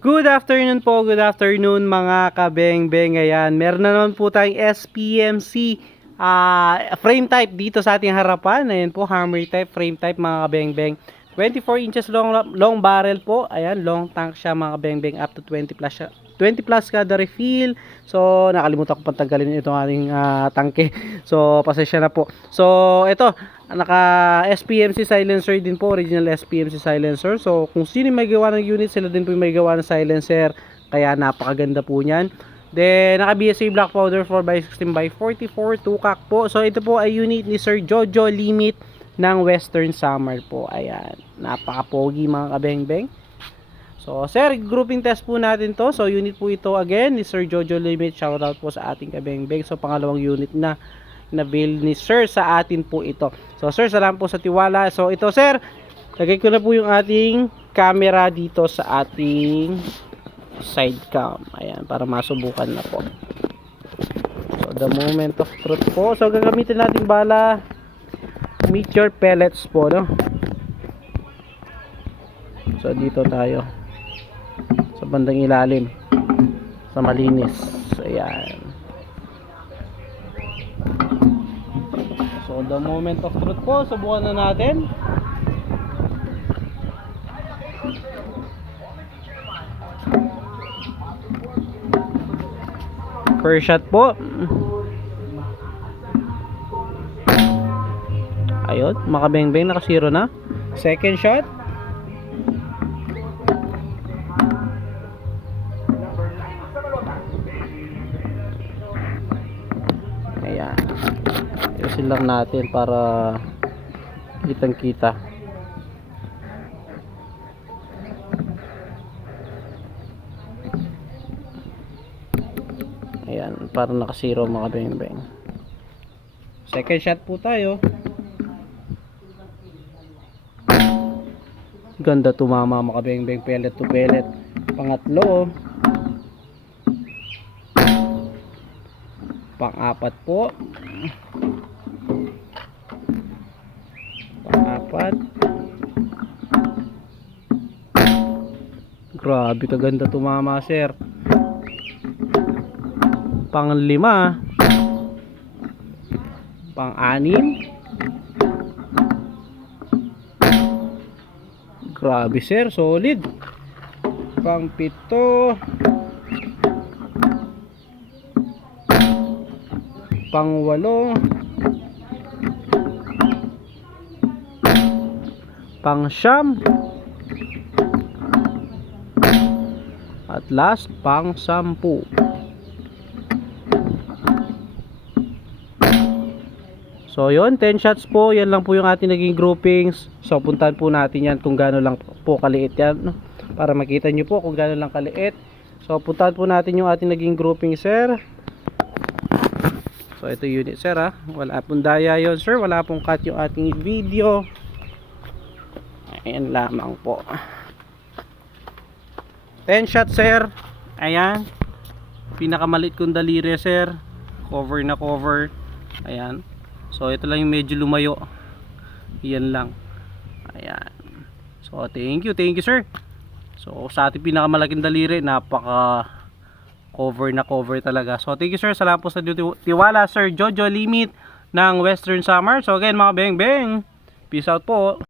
Good afternoon po, good afternoon mga kabeng-beng. Ayan, meron na naman po tayong SPMC frame type dito sa ating harapan. Ayan po, hammer type, frame type mga kabeng-beng. 24 inches long barrel po. Ayan, long tank siya mga kabeng-beng, up to 20 plus siya. 20 plus kada refill. So, nakalimutan ko pantanggalin itong ating tangke. So, pasensya na po. So, ito, naka SPMC silencer din po, original SPMC silencer. So, kung sino may gawa ng unit, sila din po may gawa ng silencer. Kaya napakaganda po niyan. Then, naka BSA black powder 4x16x44 2-cock po. So, ito po ay unit ni Sir Jojo Limit ng Western Summer po. Ayan, napaka-pogi mga kabeng-beng. So, sir, grouping test po natin to. So, unit po ito again ni Sir Jojo Limit. Shoutout po sa ating kabeng-beng. So, pangalawang unit na na-build ni Sir sa atin po ito. So, sir, salamat po sa tiwala. So, ito, sir, lagay ko na po yung ating camera dito sa ating side cam. Ayan, para masubukan na po. So, the moment of truth po. So, gagamitin natin bala Meteor pellets po, no? So, dito tayo sa bandang ilalim, sa malinis. So, ayan. So, the moment of truth po, subukan na natin. First shot po. Ayun, makabeng-beng, naka 0 na. Second shot. Ayan. Ayusin lang natin para kitang kita. Ayan, para naka 0 mga beng-beng. Second shot po tayo. Ganda tumama mga beng-beng, pellet to pellet. Pangatlo. Pang-apat po. Pang-apat. Grabe kaganda tumama, sir. Pang-5. Pang-6. Grabe, sir, solid. Pang-7. Pang-8. Pang-9. At last, pang-10. So, yun, 10 shots po. Yan lang po yung ating naging groupings. So, puntahan po natin yan kung gaano lang po kaliit yan, no? Para makita nyo po kung gaano lang kaliit. So, puntahan po natin yung ating naging grouping, sir. So, ito unit, sir, ha. Wala pong daya yun, sir. Wala pong cut yung ating video. Ayan lamang po. 10 shots, sir. Ayan. Pinakamalit kong daliri, sir. Cover na cover. Ayan. So, ito lang yung medyo lumayo. Yan lang. Ayan. So, thank you, sir. So, sa ating pinakamalaking daliri, napaka cover na cover talaga. So, thank you, sir. Salamat po sa tiwala, Sir Jojo Limit ng Western Summer. So, again, mga beng-beng, peace out po.